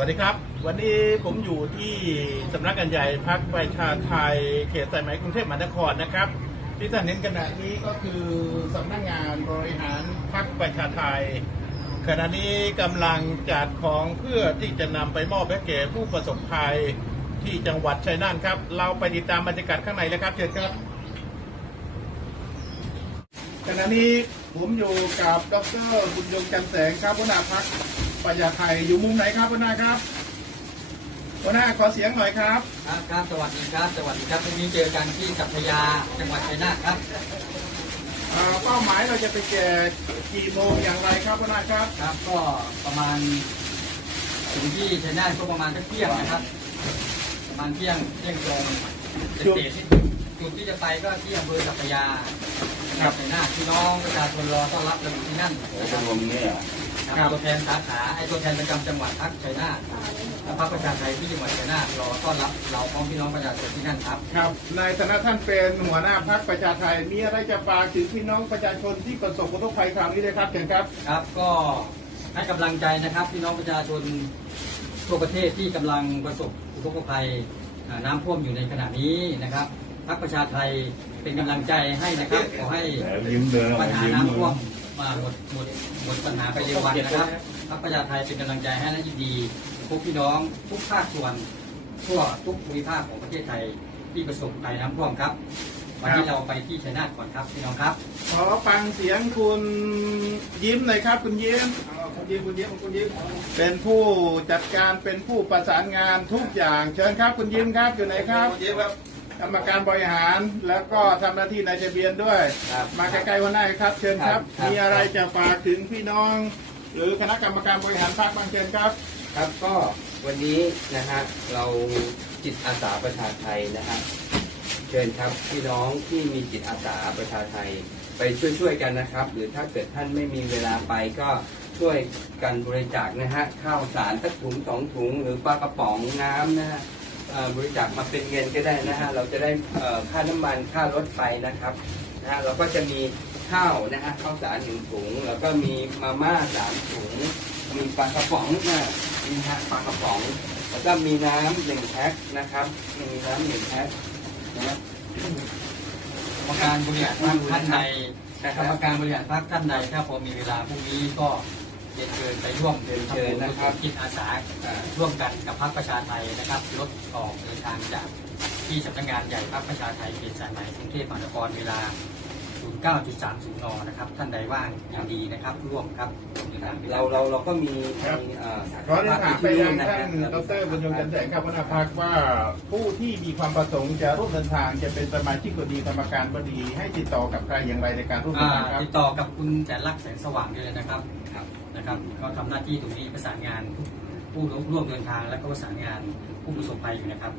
วัสดีครับ วันนี้ผมอยู่ที่สำนักงานใหญ่พักประชาไทยเขตสายไหมกรุงเทพมหานครนะครับ ที่ท่านเห็นขณะนี้ก็คือสำนักงานบริหารพักประชาไทยขณะนี้กำลังจัดของเพื่อที่จะนำไปมอบให้แก่ผู้ประสบภัยที่จังหวัดชัยนาทครับ เราไปติดตามบรรยากาศข้างในเลยครับเชิญครับขณะนี้ผมอยู่กับดรบุญยงจันแสงครับหัวหน้าพัก ประชาไทยอยู่มุมไหนครับหัวหน้าครับหัวหน้าขอเสียงหน่อยครับครับครับสวัสดีครับ สวัสดีครับวันนี้เจอกันที่สัพยาจังหวัดชัยนาทครับเอ่อเป้าหมายเราจะไปแจกกี่โมงอย่างไรครับหัวหน้าครับครับก็ประมาณถึงที่ชัยนาทก็ประมาณสักเที่ยงนะครับ ประมาณเที่ยงเที่ยงตรงเศษๆจุดที่จะไปก็ที่อำเภอสัพยาจังหวัดชัยนาทพี่น้องประชาชนรอต้อนรับเราอยู่ที่นั่นนะครับรวมเนี่ยครับตัวแทนสาขาไอ้ตัวแทนประจำจังหวัดพักชัยนาทและพักประชาไทยที่จังหวัดชัยนาทรอต้อนรับเราพร้อมพี่น้องประชาชนที่นั่นครับ ครับในฐานะท่านเป็นหัวหน้าพักประชาไทยมีอะไรจะฝากถึงพี่น้องประชาชนที่ประสบอุทกภัยคราวนี้เลยครับเชิญครับ ครับก็ให้กำลังใจนะครับพี่น้องประชาชนทั่วประเทศที่กำลังประสบอุทกภัยอ่าน้ำท่วมอยู่ในขณะนี้นะครับพรรคประชาไทยเป็นกำลังใจให้นะครับขอให้แต่ยิ้มเดินปัญหายิ้มน้ำท่วม มาหมดหมดหมดปัญหาไปเร็ววันนะครับพรรคประชาไทยเป็นกำลังใจให้และยินดีพวกพี่น้องทุกภาคส่วนทั่วทุกภูมิภาคของประเทศไทยที่ประสบภัยน้ำท่วมครับ วันนี้เราไปที่ชัยนาทก่อนครับพี่น้องครับ ขอฟังเสียงคุณยิ้มหน่อยครับคุณยิ้มอ๋อคุณยิ้มคุณยิ้มคุณยิ้มเป็นผู้จัดการเป็นผู้ประสานงานทุกอย่างเชิญครับคุณยิ้มครับอยู่ไหนครับคุณยิ้มครับ กรรมการบริหารแล้วก็ทำหน้าที่ในทะเบียนด้วย ครับมาใกล้ๆวันหน้าครับ เชิญครับ ครับ มีอะไรจะฝากถึงพี่น้อง หรือคณะกรรมการบริหารพรรคบางเชิญครับครับก็วันนี้นะฮะเราจิตอาสาประชาไทยนะฮะเชิญครับพี่น้องที่มีจิตอาสาประชาไทยไปช่วยๆกันนะครับ หรือถ้าเกิดท่านไม่มีเวลาไปก็ช่วยกันบริจาคนะฮะข้าวสารสักถุงสองถุงหรือปลากระป๋องน้ำนะฮะเอ่อ บริจาคมาเป็นเงินก็ได้นะฮะเราจะได้ค่าน้ำมันค่ารถไปนะครับนะฮะเราก็จะมีข้าวนะฮะข้าวสารหนึ่งถุง แล้วก็มีมาม่าสามถุง มีปลากระป๋องนะมีฮะปลากระป๋อง แล้วก็มีน้ำหนึ่งแพ็คนะครับ มีน้ำหนึ่งแพ็คนะกรรมการบริหารพรรคท่านใดนกรรมการบริหารพรรคท่านใดถ้าพอมีเวลาพรุ่งนี้ก็ เรียนเชิญไปร่วมเรียนเชิญนะครับจิตอาสาอ่าร่วมกันกับพรรคประชาไทยนะครับรถออกเดินทางจากที่สำนักงานใหญ่พรรคประชาไทยเขตสายไหมกรุงเทพมหานครเวลา 09.30นนะครับท่านใดว่างยินดีนะครับร่วมครับเดินทางไปเราเราเราก็มีครับมีเอ่อขอเรียนถามไปยังท่านะดรบุญยงจันทร์แสงครับหัวหน้าพักว่าผู้ที่มีความประสงค์จะร่วมเดินทางจะเป็นสมาชิกบดีกรรมการบดีให้ติดต่อกับใครอย่างไรในการร่วมเดิอ่านทางครับ ติดต่อกับคุณแสนรักแสงสว่างได้เลยนะครับครับนะครับก็ทำหน้าที่ตรงนี้ประสานงานผู้ร่วมเดินทางและก็ประสานงานผู้ประสบภัยอยู่นะครับ